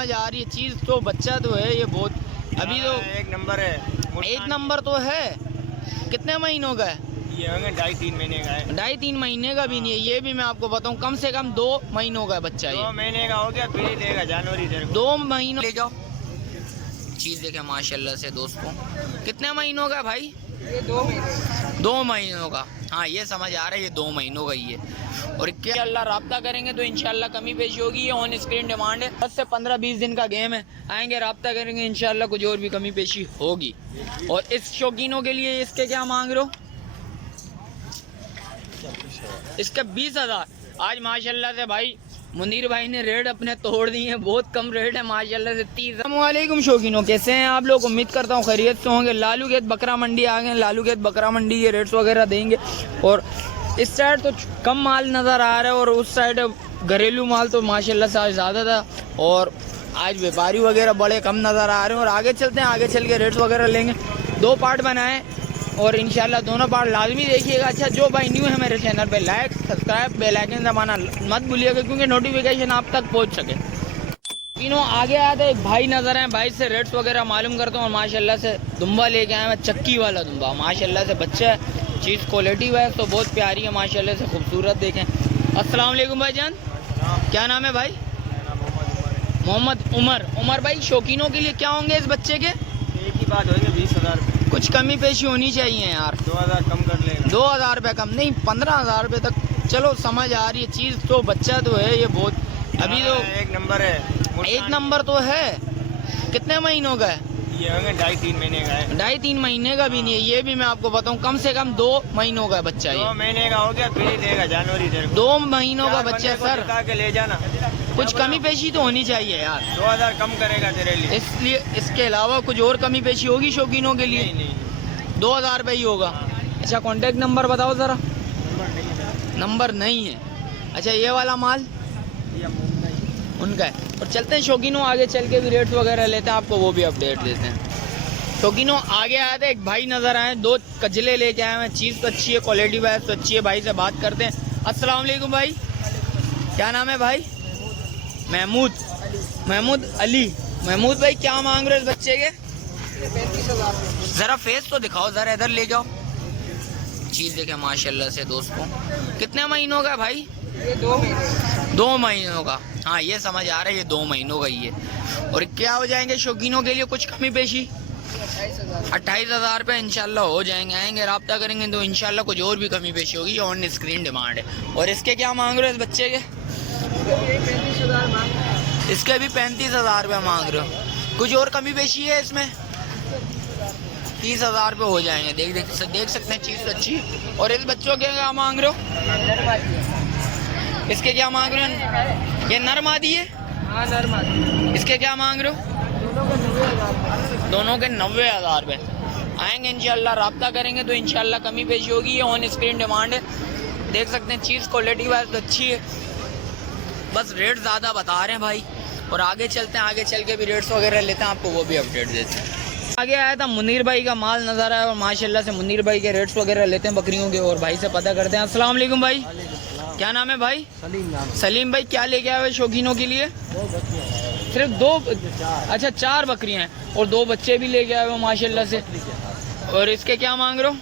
समझ आ रही है चीज़। तो बच्चा तो है ये बहुत, अभी तो एक नंबर है, एक नंबर तो है। कितने महीनों का है? ये होंगे 2.5-3 महीने का है। 2.5-3 महीने का भी नहीं है, ये भी मैं आपको बताऊं कम से कम 2 महीनों का है बच्चा। 2 ये महीने का हो गया, फिर ही देगा जनवरी से। 2 महीनों ले जाओ। चीज़ देखे माशाल्लाह से दोस्तों। कितने महीनों का है भाई? ये 2 महीने। 2 महीनों का। हाँ ये समझ आ रहा है, ये 2 महीनों का ही है। और क्या अल्लाह राब्ता करेंगे तो इंशाल्लाह कमी पेशी होगी। ये ऑन स्क्रीन डिमांड है, 10 से 15-20 दिन का गेम है। आएंगे राब्ता करेंगे इंशाल्लाह कुछ और भी कमी पेशी होगी। और इस शौकीनों के लिए इसके क्या मांग रहे हो? इसके 20,000। आज माशाल्लाह से भाई मुनीर भाई ने रेट अपने तोड़ दिए हैं, बहुत कम रेट है माशाल्लाह से। 30। अस्सलामुअलैकुम शौकीनों, कैसे हैं आप लोग? उम्मीद करता हूँ खैरियत से होंगे। लालू गेट बकरा मंडी आ गए। लालू गेट बकरा मंडी के रेट्स वगैरह देंगे। और इस साइड तो कम माल नज़र आ रहा है और उस साइड घरेलू माल तो माशाल्लाह से आज ज़्यादा था। और आज व्यापारी वगैरह बड़े कम नज़र आ रहे हैं। और आगे चलते हैं, आगे चल के रेट्स वगैरह लेंगे। 2 पार्ट बनाए और इंशाल्लाह दोनों पार्ट लाजमी देखिएगा। अच्छा, जो भाई न्यू है मेरे चैनल पे, लाइक सब्सक्राइब बेल आइकन दबाना मत भूलिएगा, क्योंकि नोटिफिकेशन आप तक पहुंच सके। तीनों आगे आया था, एक भाई नजर आए, भाई से रेट्स वगैरह मालूम करता हूँ। और माशाल्लाह से दुम्बा लेके आया मैं, चक्की वाला दुम्बा। माशाल्लाह से बच्चा है, चीज़ क्वालिटी है तो बहुत प्यारी है माशाल्लाह से, खूबसूरत देखें। अस्सलाम वालेकुम भाईजान, क्या नाम है भाई? मोहम्मद उमर। उमर भाई, शौकीनों के लिए क्या होंगे इस बच्चे के? एक ही बात होंगे 20,000। कुछ कमी पेशी होनी चाहिए यार। 2,000 कम कर लेगा। 2,000 रुपये कम नहीं, 15,000 रुपये तक चलो समझ आ रही है चीज़। तो बच्चा तो है ये बहुत, अभी तो एक नंबर है, एक नंबर तो है। कितने महीनों का है? ये होंगे 2.5-3 महीने का है। 2.5-3 महीने का भी नहीं है, ये भी मैं आपको बताऊं कम से कम 2 महीनों का बच्चा। 2 ये महीने का हो गया, फिर ही देगा जनवरी से। 2 महीनों का बच्चा है सर। के ले जाना, कुछ कमी पेशी तो होनी चाहिए यार। 2,000 कम करेगा तेरे लिए। इसलिए इसके अलावा कुछ और कमी पेशी होगी शौकीनों के लिए? नहीं 2,000 रुपये ही होगा। अच्छा, कॉन्टेक्ट नंबर बताओ ज़रा। नंबर नहीं है। अच्छा, ये वाला माल उनका है। और चलते हैं शौकीनों, आगे चल के भी रेट्स वगैरह लेते हैं, आपको वो भी अपडेट देते हैं। शौकीनों आगे आया था, एक भाई नज़र आए, 2 कजले लेके आए हैं। चीज़ तो अच्छी है, क्वालिटी वाइज तो अच्छी है। भाई से बात करते हैं। अस्सलाम वालेकुम भाई, क्या नाम है भाई? महमूद। महमूद अली। महमूद भाई, क्या मांग रहे हो इस बच्चे के? 35,000। ज़रा फेस तो दिखाओ, ज़रा इधर ले जाओ। चीज़ देखें माशाल्लाह से दोस्तों। कितने महीनों का है भाई? ये 2 महीने। 2 महीनों का। हाँ ये समझ आ रहा है, ये 2 महीनों का ही है। और क्या हो जाएंगे शौकीनों के लिए कुछ कमी पेशी? 28,000 रुपये इंशाल्लाह हो जाएंगे। आएंगे राब्ता करेंगे तो इंशाल्लाह कुछ और भी कमी पेशी होगी। ऑन स्क्रीन डिमांड है। और इसके क्या मांग रहे हो इस बच्चे के? 35,000 इसके भी 35,000 रुपये मांग रहे हो। कुछ और कमी पेशी है इसमें? 30,000 रुपये हो जाएंगे। देख सकते हैं, चीज़ तो अच्छी है। और इस बच्चों के क्या मांग रहे हो? इसके क्या मांग रहे हो? ये नर मादी है? हाँ नर मादी। इसके क्या मांग रहे हो? दोनों के 90,000 रुपये। आएंगे इंशाल्लाह राब्ता करेंगे तो इंशाल्लाह कमी पेशी होगी। ये ऑन स्क्रीन डिमांड है। देख सकते हैं, चीज़ क्वालिटी वाइज अच्छी है, बस रेट ज़्यादा बता रहे हैं भाई। और आगे चलते हैं, आगे चल के भी रेट्स वगैरह लेते हैं, आपको वो भी अपडेट देते हैं। आगे आया था, मुनीर भाई का माल नज़र आया और माशाल्लाह से मुनीर भाई के रेट्स वगैरह लेते हैं बकरियों के और भाई से पता करते हैं। अस्सलाम वालेकुम भाई, क्या नाम है भाई? सलीम नाम। सलीम भाई, क्या लेके आए हुए शौकीनों के लिए? 2 बच्चे। सिर्फ 2? अच्छा, 4 बकरियां हैं और 2 बच्चे भी लेके आए हुए माशाल्लाह से। और इसके क्या मांग रहे हो?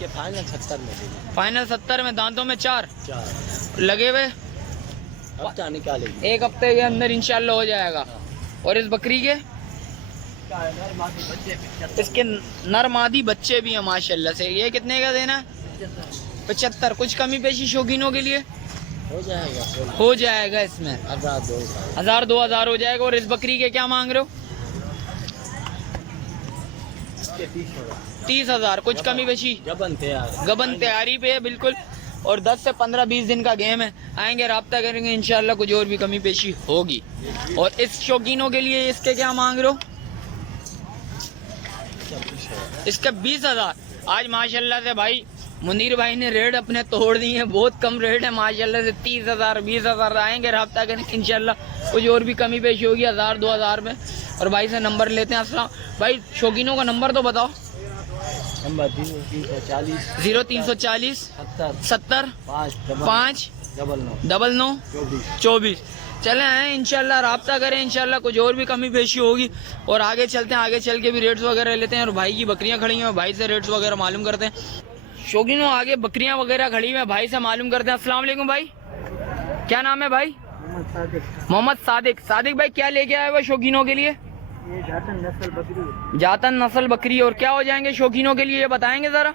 के फाइनल 70 में। फाइनल 70 में, दांतों में 4 लगे हुए। हफ्ता निकालेगी, 1 हफ्ते के अंदर इंशाल्लाह हो जाएगा। और इस बकरी के? इसके नर मादी बच्चे भी हैं माशाल्लाह से। ये कितने का देना है? 75। कुछ कमी पेशी शौकीनों के लिए हो जाएगा? हो जाएगा इसमें 1,000-2,000 हो जाएगा। और इस बकरी के क्या मांग रहे हो? 30,000। कुछ कमी पेशी? गबन तैयारी पे है बिल्कुल। और 10 से 15-20 दिन का गेम है। आएंगे राब्ता करेंगे इंशाल्लाह कुछ और भी कमी पेशी होगी। और इस शौकीनों के लिए इसके क्या मांग रहे हो? इसके 20,000। आज माशाल्लाह से भाई मुनीर भाई ने रेट अपने तोड़ दिए हैं, बहुत कम रेट है माशाल्लाह से। 30,000 20,000। आएंगे राब्ता करेंगे इंशाल्लाह कुछ और भी कमी पेशी होगी 1,000-2,000 में। और भाई से नंबर लेते हैं। अस्सलाम भाई, शौकीनों का नंबर तो बताओ। नंबर 0340 0340 70 70 5 5 99 99 24। 24। चले आए इंशाल्लाह, राब्ता करें इंशाल्लाह, कुछ और भी कमी पेशी होगी और आगे चलते हैं, आगे चल के भी रेट्स वगैरह लेते हैं। और भाई की बकरियां खड़ी हैं, भाई से रेट्स वगैरह मालूम करते हैं। शौकीनों आगे बकरियां वगैरह खड़ी हैं, भाई से मालूम करते हैं। अस्सलाम वालेकुम भाई, क्या नाम है भाई? मोहम्मद सादिक। सादिक भाई क्या लेके आए हुए शौकीनों के लिए? ये जातन नस्ल बकरी। जातन नस्ल बकरी। और क्या हो जाएंगे शौकीनों के लिए, ये बताएंगे जरा?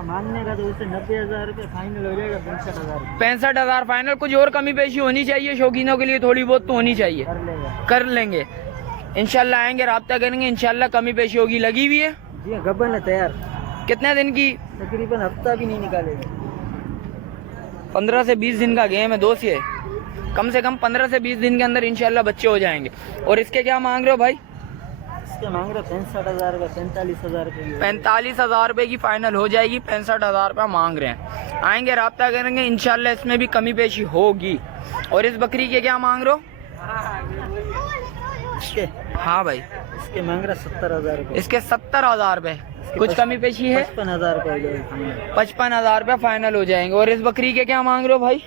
मांगने का तो उससे 90,000 रुपये फाइनल हो जाएगा, 65,000। 65,000 फाइनल। कुछ और कमी पेशी होनी चाहिए शौकीनों के लिए, थोड़ी बहुत तो होनी चाहिए। कर लेंगे इंशाल्लाह, आएंगे राब्ता करेंगे इंशाल्लाह, कमी पेशी होगी। लगी हुई है जी, गब्बन है तैयार। कितने दिन की? तकरीबन हफ्ता भी नहीं निकालेगा। 15 से 20 दिन का गेम है दोस्त, ये कम से कम 15 से 20 दिन के अंदर इंशाल्लाह बच्चे हो जाएंगे। और इसके क्या मांग रहे हो भाई? इसके मांग रहे 65,000 का, 45,000 रुपये। 45,000 रुपये की फाइनल हो जाएगी, 65,000 रुपया मांग रहे हैं। आएंगे राब्ता करेंगे इंशाल्लाह, इसमें भी कमी पेशी होगी। और इस बकरी के क्या मांग रहे हो? इसके हाँ भाई, इसके मांग रहा 70,000 रुपये। इसके 70,000 रुपये। कुछ कमी पेशी है? 55,000 रुपये हो जाएगा। 55,000 रुपये फाइनल हो जाएंगे। और इस बकरी के क्या मांग रहे हो भाई?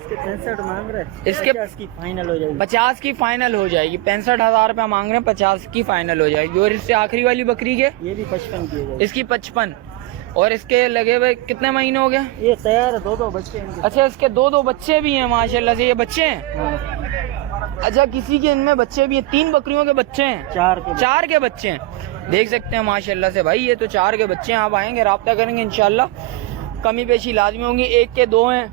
इसके 65 मांग रहे हैं। इसके 50 की फाइनल हो जाएगी। 50 की फाइनल हो जाएगी। 65,000 रुपया मांग रहे हैं, 50 की फाइनल हो जाएगी। और इससे आखिरी वाली बकरी के? ये भी 55 की हो जाएगी। इसकी 55। और इसके लगे हुए कितने महीने हो गए? ये तैयार है, 2 बच्चे इनके। अच्छा, इसके 2 बच्चे भी हैं माशाल्लाह से। ये बच्चे हैं? हाँ। अच्छा, किसी के इनमें बच्चे भी हैं? 3 बकरियों के बच्चे हैं? 4 के बच्चे हैं। देख सकते हैं माशाल्लाह से भाई, ये तो 4 के बच्चे हैं। आप आएंगे राब्ता करेंगे इंशाल्लाह, कमी पेशी लाजमी होंगी। एक के 2 हैं,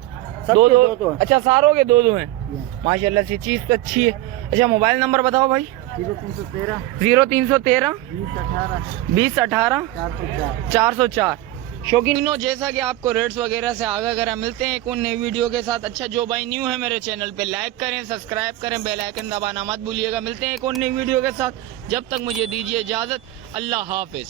2 अच्छा सारों के 2 हैं माशाल्लाह से। चीज़ तो अच्छी है। अच्छा, मोबाइल नंबर बताओ भाई। 0313 0313 20 18 20 18 404। 404। शौकीनों, जैसा कि आपको रेट्स वगैरह से आगाह करा, मिलते हैं एक और नई वीडियो के साथ। अच्छा, जो भाई न्यू है मेरे चैनल पे, लाइक करें, सब्सक्राइब करें, बेल आइकन दबाना मत भूलिएगा। मिलते हैं एक और नई वीडियो के साथ, जब तक मुझे दीजिए इजाजत। अल्लाह हाफिज।